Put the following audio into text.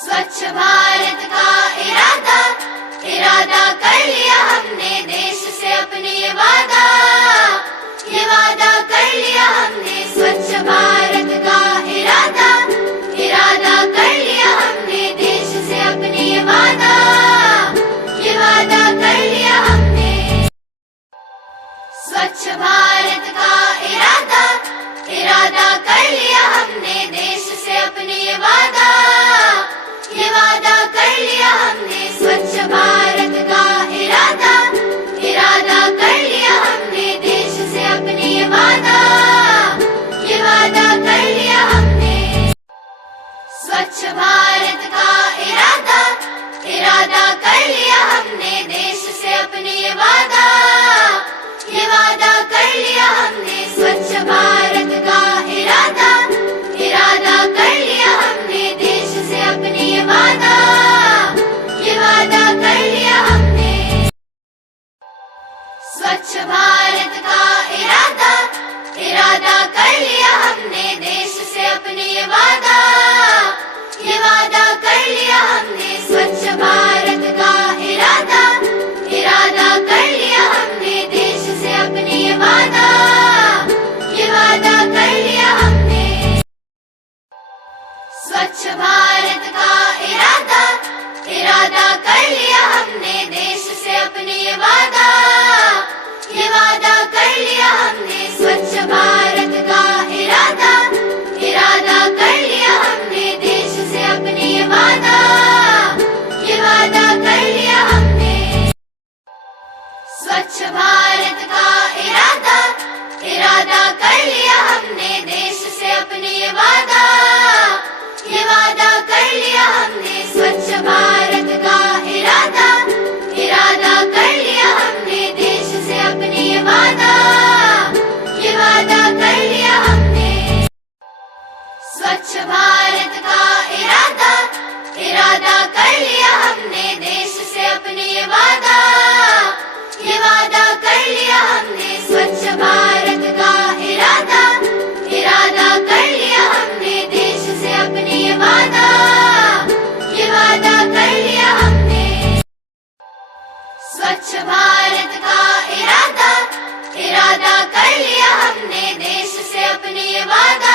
स्वच्छ भारत का इरादा इरादा कर लिया हमने, देश से अपने ये वादा कर लिया हमने। स्वच्छ भारत का इरादा इरादा कर लिया हमने, देश से अपने ये वादा कर लिया हमने। स्वच्छ भारत का इरादा इरादा कर लिया हमने, देश से अपने ये वादा कर लिया हमने। स्वच्छ भारत का इरादा इरादा कर लिया हमने, देश से अपने ये वादा कर लिया हमने। स्वच्छ भारत का इरादा इरादा कर लिया हमने, देश से अपने ये वादा कर लिया हमने। स्वच्छ भारत का इरादा इरादा कर लिया हमने, देश से अपने ये वादा कर लिया हमने। स्वच्छ भारत का इरादा इरादा कर लिया हमने, देश से अपने ये वादा कर लिया हमने। स्वच्छ भारत का इरादा इरादा कर लिया हमने, देश से अपने ये वादा कर लिया हमने। स्वच्छ भारत का इरादा इरादा कर लिया हमने, देश से अपने ये वादा कर लिया हमने। स्वच्छ भारत का इरादा इरादा कर लिया हमने, देश से अपने ये वादा कर लिया हमने। स्वच्छ भारत का इरादा इरादा कर लिया हमने, देश से अपने ये वादा कर लिया हमने। स्वच्छ भारत का इरादा इरादा कर लिया हमने, देश से अपने ये वादा कर लिया हमने। स्वच्छ भारत का इरादा इरादा कर लिया हमने, देश से अपने ये वादा कर लिया हमने। स्वच्छ भारत का इरादा इरादा कर लिया हमने, देश से अपने ये वादा कर लिया हमने। स्वच्छ भारत का इरादा इरादा कर लिया हमने, देश से अपने ये वादा